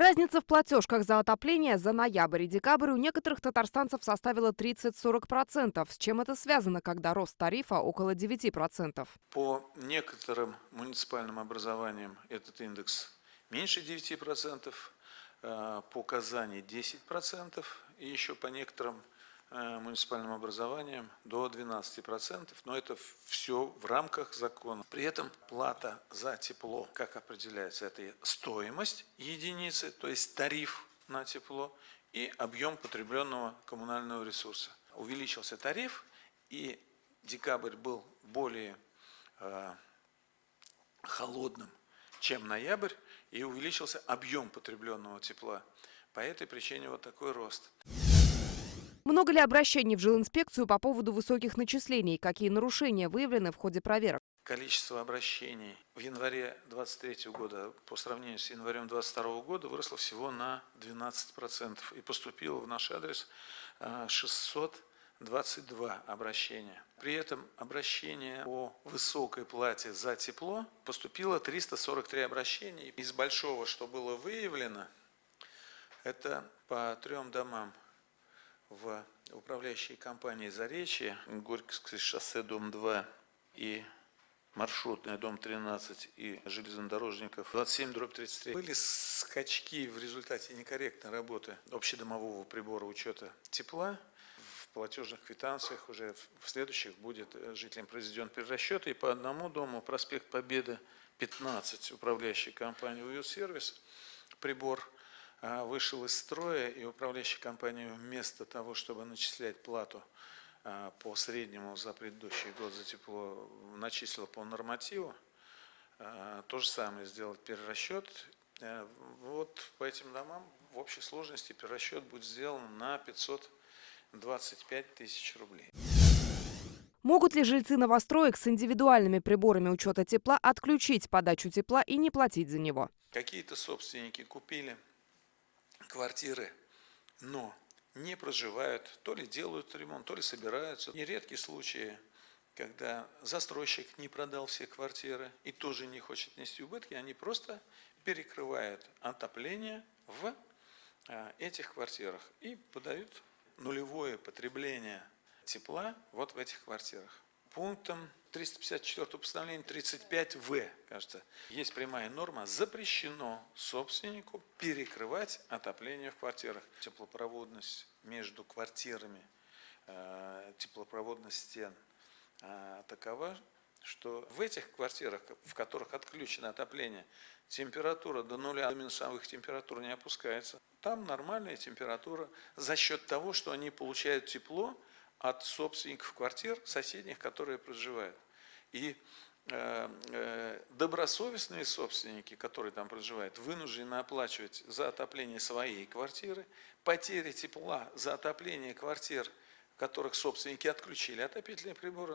Разница в платежках за отопление за ноябрь и декабрь у некоторых татарстанцев составила 30–40%. С чем это связано, когда рост тарифа около 9%? По некоторым муниципальным образованиям этот индекс меньше 9%, по Казани 10%, и еще по некоторым муниципальным образованиям до 12%, но это все в рамках закона. При этом плата за тепло, как определяется, это стоимость единицы, то есть тариф на тепло и объем потребленного коммунального ресурса. Увеличился тариф, и декабрь был более холодным, чем ноябрь, и увеличился объем потребленного тепла. По этой причине вот такой рост. Много ли обращений в жилинспекцию по поводу высоких начислений? Какие нарушения выявлены в ходе проверок? Количество обращений в январе 2023 года по сравнению с январем 2022 года выросло всего на 12%. И поступило в наш адрес 622 обращения. При этом обращения по высокой плате за тепло поступило 343 обращения. Из большого, что было выявлено, это по 3 домам в управляющей компании «Заречье», Горьковское шоссе, дом 2 и маршрутный, дом 13 и железнодорожников 27/33. Были скачки в результате некорректной работы общедомового прибора учета тепла. В платежных квитанциях уже в следующих будет жителям произведен перерасчет. И по одному дому, проспект Победы, 15, управляющей компании «Уютсервис», прибор вышел из строя, и управляющая компания вместо того, чтобы начислять плату по среднему за предыдущий год за тепло, начислила по нормативу. То же самое сделать перерасчет. Вот по этим домам в общей сложности перерасчет будет сделан на 525 тысяч рублей. Могут ли жильцы новостроек с индивидуальными приборами учета тепла отключить подачу тепла и не платить за него? Какие-то собственники купили квартиры, но не проживают, то ли делают ремонт, то ли собираются. Нередки случаи, когда застройщик не продал все квартиры и тоже не хочет нести убытки, они просто перекрывают отопление в этих квартирах и подают нулевое потребление тепла вот в этих квартирах. Пунктом 354 постановления 35В, кажется, есть прямая норма: запрещено собственнику перекрывать отопление в квартирах. Теплопроводность между квартирами, теплопроводность стен такова, что в этих квартирах, в которых отключено отопление, температура до нуля, до минусовых температур не опускается. Там нормальная температура за счет того, что они получают тепло от собственников квартир соседних, которые проживают. И добросовестные собственники, которые там проживают, вынуждены оплачивать за отопление своей квартиры, потери тепла за отопление квартир, в которых собственники отключили отопительные приборы.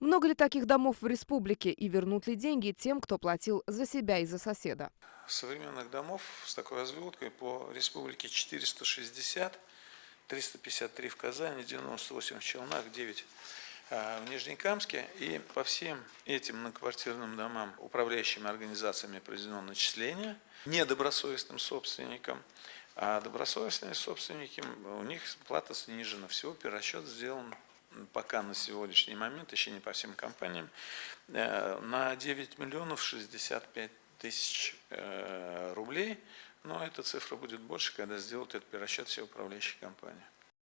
Много ли таких домов в республике и вернут ли деньги тем, кто платил за себя и за соседа? Современных домов с такой разводкой по республике 460, 353 в Казани, 98 в Челнах, 9 в Нижнекамске. И по всем этим многоквартирным домам управляющими организациями произведено начисление недобросовестным собственникам, а добросовестные собственники, у них плата снижена. Всего перерасчет сделан пока на сегодняшний момент, еще не по всем компаниям, на 9 миллионов 65 тысяч рублей. Но эта цифра будет больше, когда сделают этот перерасчет все управляющие компании.